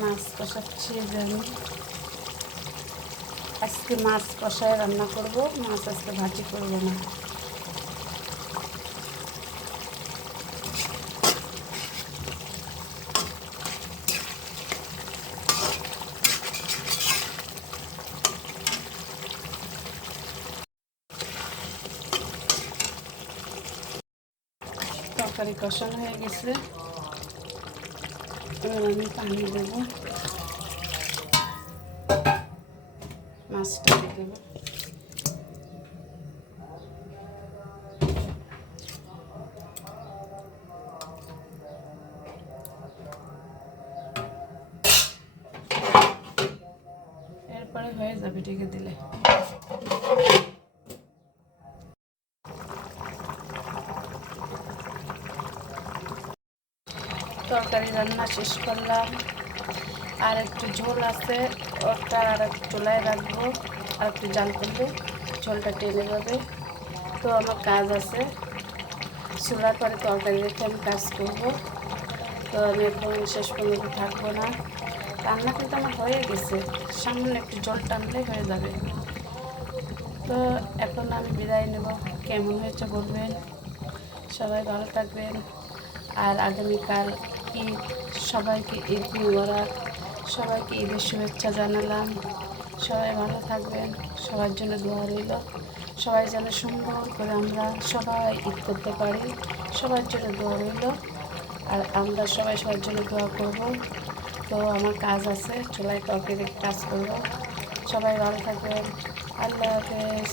মাছ কষাচ্ছি যে আমি আজকে মাছ কষায় রান্না করব, মাছ আজকে ভাজি করব না। তরকারি কষানো হয়ে গেছে, এবার আমি পানি দেব, মাছটা দিয়ে দেবো। এরপরে হয়ে যাবে ঢেকে দিলে। তরকারি রান্না শেষ করলাম, আর একটু ঝোল আছে, ওটা আর একটু চুলায় রাখবো, আর একটু জাল করলে ঝোলটা টেনে যাবে। তো আমার কাজ আছে, চুলার পরে তরকারি রেখে আমি কাজ করব। তো আমি এখন শেষ পর্যন্ত থাকবো না, রান্না কিন্তু আমার হয়ে গেছে, সামান্য একটু জল টানলেই হয়ে যাবে। তো এখন আমি বিদায় নেব, কেমন হয়েছে বলবেন, সবাই ভালো থাকবেন। আর আগামীকাল ঈদ, সবাইকে ঈদ মুবারক, সবাইকে ঈদের শুভেচ্ছা জানালাম। সবাই ভালো থাকবেন, সবার জন্য দোয়া রইল, সবাই যেন সুন্দর করে আমরা সবাই ঈদ করতে পারি, সবার জন্য দোয়া রইল। আর আমরা সবাই সবার জন্য দোয়া করব। তো আমার কাজ আছে, চুলায় তরকারি কাজ করব। সবাই ভালো থাকবেন, আল্লাহ হাফেজ।